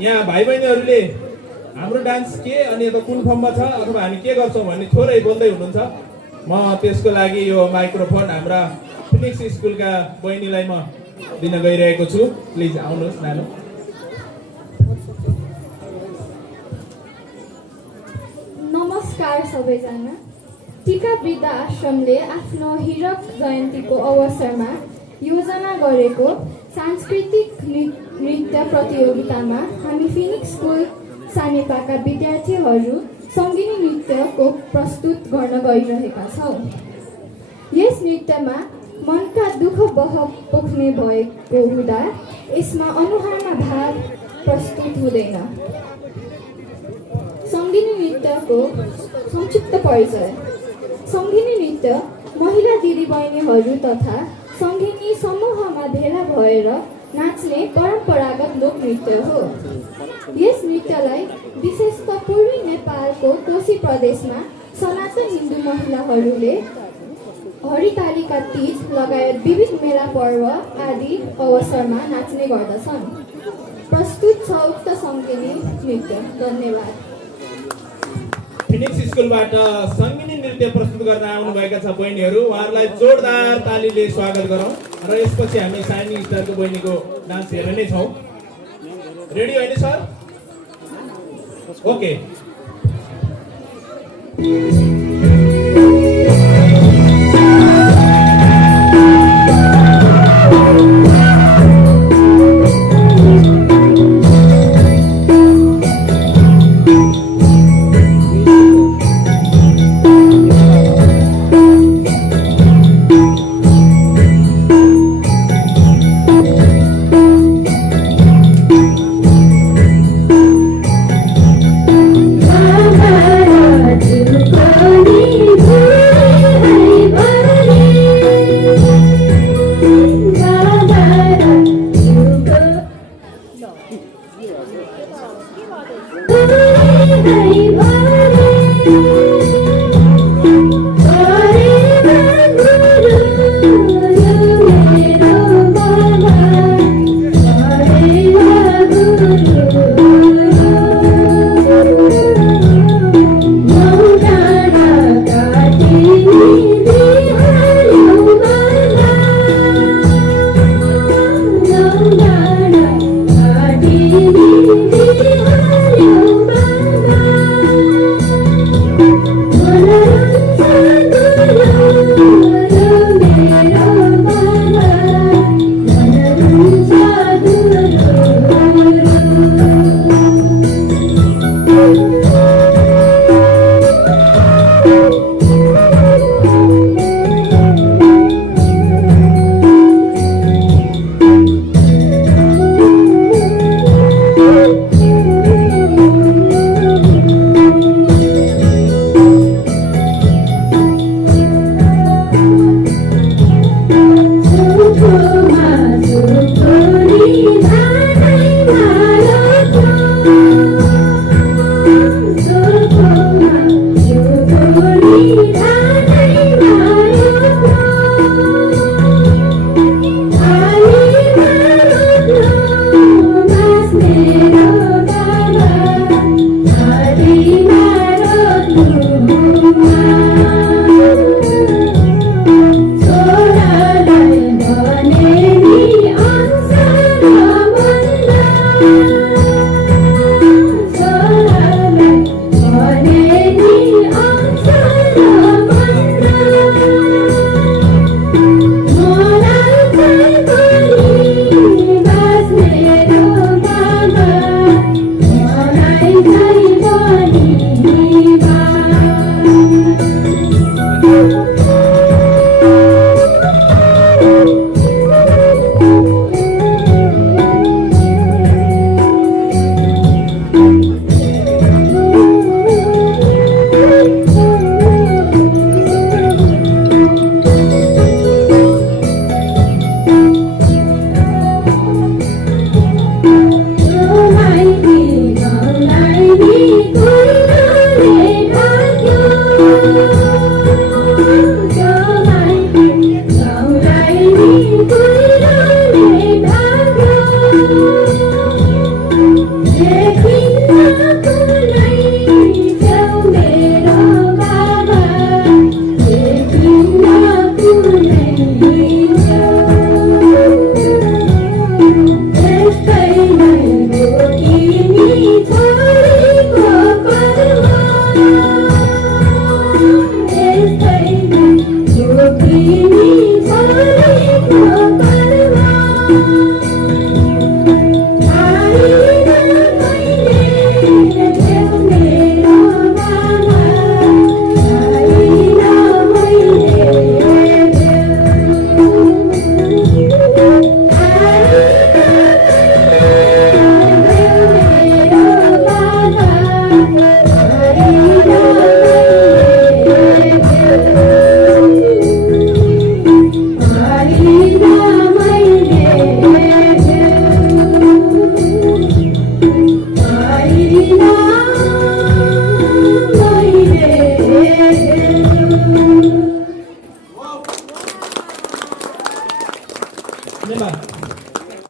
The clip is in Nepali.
यहाँ भाइ बहिनीहरूले हाम्रो डान्स के अनि यता कुन फर्ममा छ अथवा हामी के गर्छौँ भन्ने थोरै बोल्दै हुनुहुन्छ। म त्यसको लागि यो माइक्रोफोन हाम्रा फिनिक्स स्कुलका बहिनीलाई म दिन गइरहेको छु। प्लिज आउनुहोस् नानु। नमस्कार सबैजना। टिका वृद्ध आश्रमले आफ्नो हिरक जयन्तीको अवसरमा योजना गरेको सांस्कृतिक नृत्य प्रतियोगितामा हामी फिनिक्स स्कुल सानेपाका विद्यार्थीहरू सङ्गीनी नृत्यको प्रस्तुत गर्न गइरहेका छौँ। यस नृत्यमा मनका दुःख बह पोख्ने भएको हुँदा यसमा अनुहारमा भाव प्रस्तुत हुँदैन। सङ्गीनी नृत्यको संक्षिप्त परिचय। सङ्गीनी नृत्य महिला दिदीबहिनीहरू तथा सङ्गीनी समूहमा भेला भएर नाच्ने परम्परागत लोकनृत्य हो। यस नृत्यलाई विशेषतः पूर्वी नेपालको कोशी प्रदेशमा सनातन हिन्दू महिलाहरूले हरितालिका तीज लगायत विविध मेला पर्व आदि अवसरमा नाच्ने गर्दछन्। प्रस्तुत छ उक्त सङ्गीनी नृत्य। धन्यवाद। फिनिक्स स्कुलबाट सङ्गीनी नृत्य प्रस्तुत गर्न आउनुभएका छ बहिनीहरू, उहाँहरूलाई जोरदार तालीले स्वागत गरौँ र यसपछि हामी साइनिङ स्टारको बहिनीको डान्स हेर्ने नै छौँ। रेडी होइन सर? ओके। nhưng mà